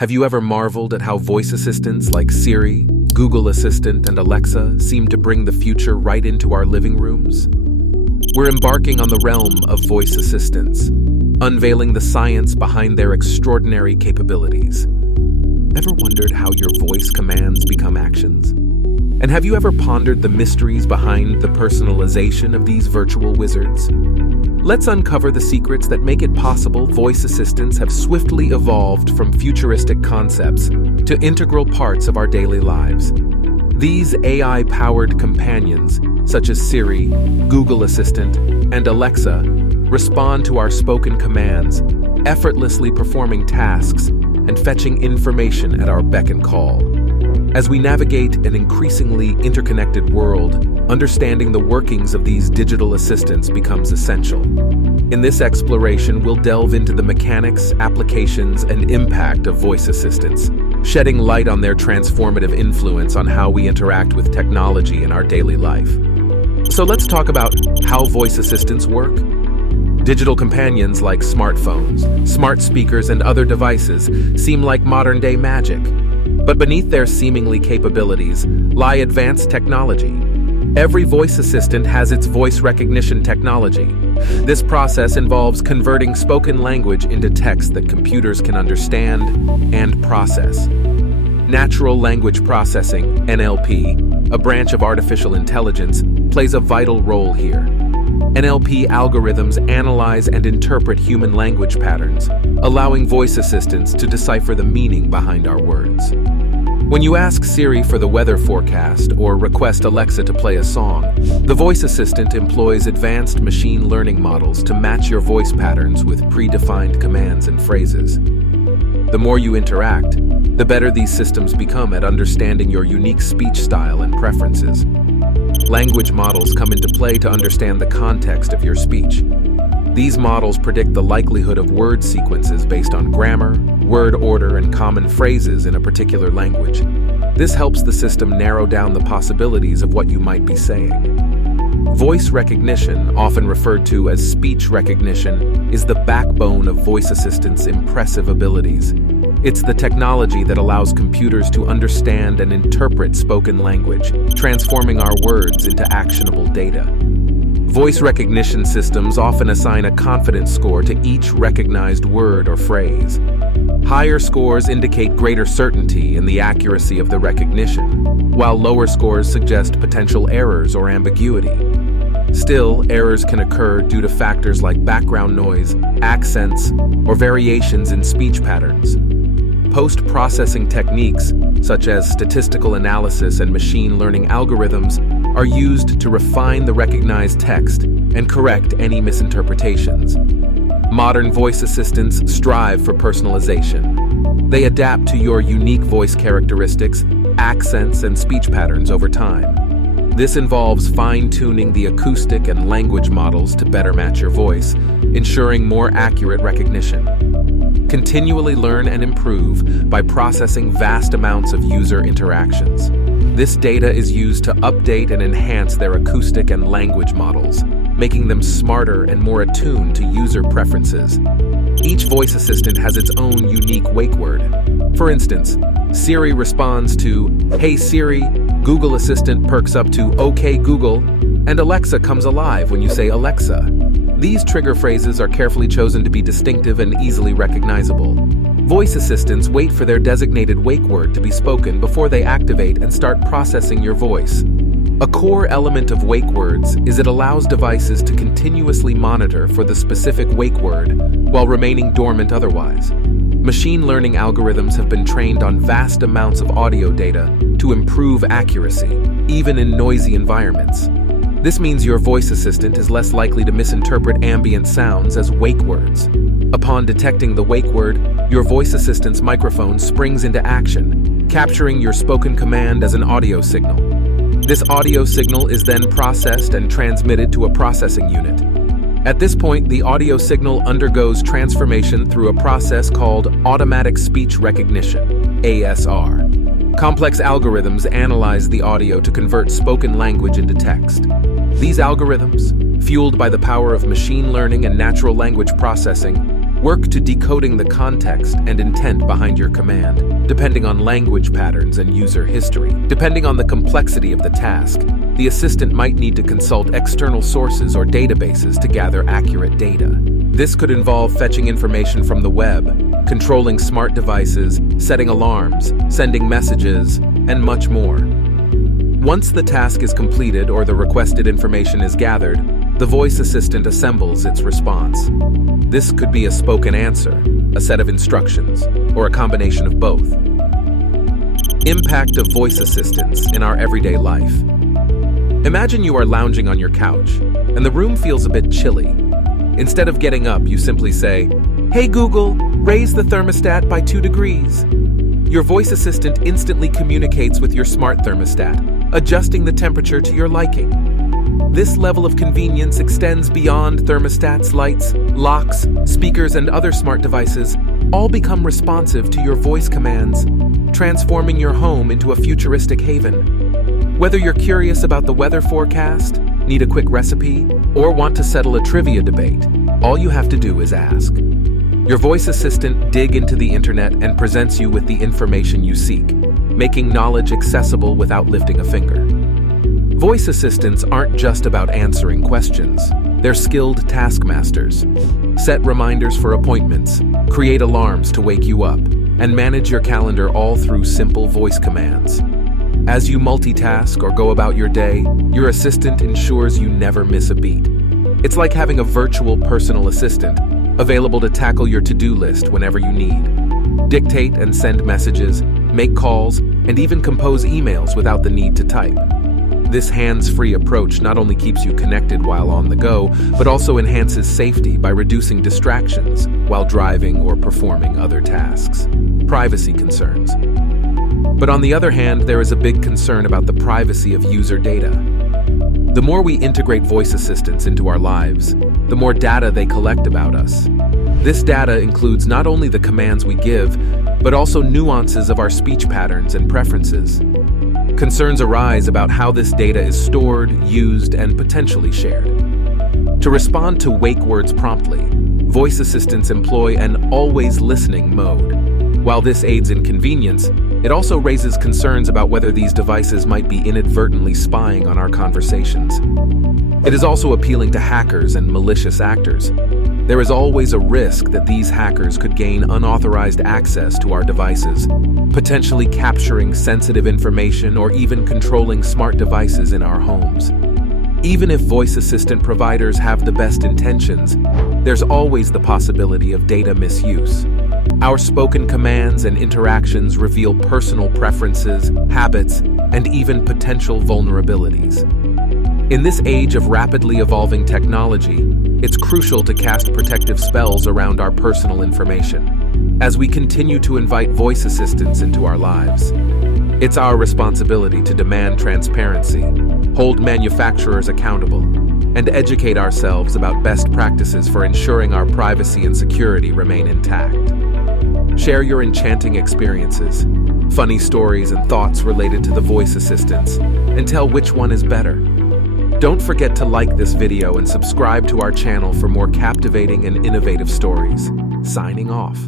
Have you ever marveled at how voice assistants like Siri, Google Assistant, and Alexa seem to bring the future right into our living rooms? We're embarking on the realm of voice assistants, unveiling the science behind their extraordinary capabilities. Ever wondered how your voice commands become actions? And have you ever pondered the mysteries behind the personalization of these virtual wizards? Let's uncover the secrets that make it possible voice assistants have swiftly evolved from futuristic concepts to integral parts of our daily lives. These AI-powered companions, such as Siri, Google Assistant, and Alexa, respond to our spoken commands, effortlessly performing tasks and fetching information at our beck and call. As we navigate an increasingly interconnected world, understanding the workings of these digital assistants becomes essential. In this exploration, we'll delve into the mechanics, applications, and impact of voice assistants, shedding light on their transformative influence on how we interact with technology in our daily life. So let's talk about how voice assistants work. Digital companions like smartphones, smart speakers, and other devices seem like modern-day magic. But beneath their seemingly capabilities lie advanced technology. Every voice assistant has its voice recognition technology. This process involves converting spoken language into text that computers can understand and process. Natural language processing, NLP, a branch of artificial intelligence, plays a vital role here. NLP algorithms analyze and interpret human language patterns, allowing voice assistants to decipher the meaning behind our words. When you ask Siri for the weather forecast or request Alexa to play a song, the voice assistant employs advanced machine learning models to match your voice patterns with predefined commands and phrases. The more you interact, the better these systems become at understanding your unique speech style and preferences. Language models come into play to understand the context of your speech. These models predict the likelihood of word sequences based on grammar, word order, and common phrases in a particular language. This helps the system narrow down the possibilities of what you might be saying. Voice recognition, often referred to as speech recognition, is the backbone of voice assistants' impressive abilities. It's the technology that allows computers to understand and interpret spoken language, transforming our words into actionable data. Voice recognition systems often assign a confidence score to each recognized word or phrase. Higher scores indicate greater certainty in the accuracy of the recognition, while lower scores suggest potential errors or ambiguity. Still, errors can occur due to factors like background noise, accents, or variations in speech patterns. Post-processing techniques, such as statistical analysis and machine learning algorithms, are used to refine the recognized text and correct any misinterpretations. Modern voice assistants strive for personalization. They adapt to your unique voice characteristics, accents, and speech patterns over time. This involves fine-tuning the acoustic and language models to better match your voice, ensuring more accurate recognition. Continually learn and improve by processing vast amounts of user interactions. This data is used to update and enhance their acoustic and language models, making them smarter and more attuned to user preferences. Each voice assistant has its own unique wake word. For instance, Siri responds to, "Hey Siri," Google Assistant perks up to, "Okay Google," and Alexa comes alive when you say Alexa. These trigger phrases are carefully chosen to be distinctive and easily recognizable. Voice assistants wait for their designated wake word to be spoken before they activate and start processing your voice. A core element of wake words is it allows devices to continuously monitor for the specific wake word while remaining dormant otherwise. Machine learning algorithms have been trained on vast amounts of audio data to improve accuracy, even in noisy environments. This means your voice assistant is less likely to misinterpret ambient sounds as wake words. Upon detecting the wake word, your voice assistant's microphone springs into action, capturing your spoken command as an audio signal. This audio signal is then processed and transmitted to a processing unit. At this point, the audio signal undergoes transformation through a process called automatic speech recognition, ASR. Complex algorithms analyze the audio to convert spoken language into text. These algorithms, fueled by the power of machine learning and natural language processing, Work to decoding the context and intent behind your command, depending on language patterns and user history. Depending on the complexity of the task, the assistant might need to consult external sources or databases to gather accurate data. This could involve fetching information from the web, controlling smart devices, setting alarms, sending messages, and much more. Once the task is completed or the requested information is gathered, the voice assistant assembles its response. This could be a spoken answer, a set of instructions, or a combination of both. Impact of voice assistants in our everyday life. Imagine you are lounging on your couch, and the room feels a bit chilly. Instead of getting up, you simply say, "Hey Google, raise the thermostat by 2 degrees." Your voice assistant instantly communicates with your smart thermostat, adjusting the temperature to your liking. This level of convenience extends beyond thermostats, lights, locks, speakers, and other smart devices. All become responsive to your voice commands, transforming your home into a futuristic haven. Whether you're curious about the weather forecast, need a quick recipe, or want to settle a trivia debate, all you have to do is ask. Your voice assistant digs into the internet and presents you with the information you seek, making knowledge accessible without lifting a finger. Voice assistants aren't just about answering questions. They're skilled taskmasters. Set reminders for appointments, create alarms to wake you up, and manage your calendar all through simple voice commands. As you multitask or go about your day, your assistant ensures you never miss a beat. It's like having a virtual personal assistant, available to tackle your to-do list whenever you need. Dictate and send messages, make calls, and even compose emails without the need to type. This hands-free approach not only keeps you connected while on the go, but also enhances safety by reducing distractions while driving or performing other tasks. Privacy concerns. But on the other hand, there is a big concern about the privacy of user data. The more we integrate voice assistants into our lives, the more data they collect about us. This data includes not only the commands we give, but also nuances of our speech patterns and preferences. Concerns arise about how this data is stored, used, and potentially shared. To respond to wake words promptly, voice assistants employ an always listening mode. While this aids in convenience, it also raises concerns about whether these devices might be inadvertently spying on our conversations. It is also appealing to hackers and malicious actors. There is always a risk that these hackers could gain unauthorized access to our devices, potentially capturing sensitive information or even controlling smart devices in our homes. Even if voice assistant providers have the best intentions, there's always the possibility of data misuse. Our spoken commands and interactions reveal personal preferences, habits, and even potential vulnerabilities. In this age of rapidly evolving technology, it's crucial to cast protective spells around our personal information. As we continue to invite voice assistants into our lives, it's our responsibility to demand transparency, hold manufacturers accountable, and educate ourselves about best practices for ensuring our privacy and security remain intact. Share your enchanting experiences, funny stories, and thoughts related to the voice assistants, and tell which one is better. Don't forget to like this video and subscribe to our channel for more captivating and innovative stories. Signing off.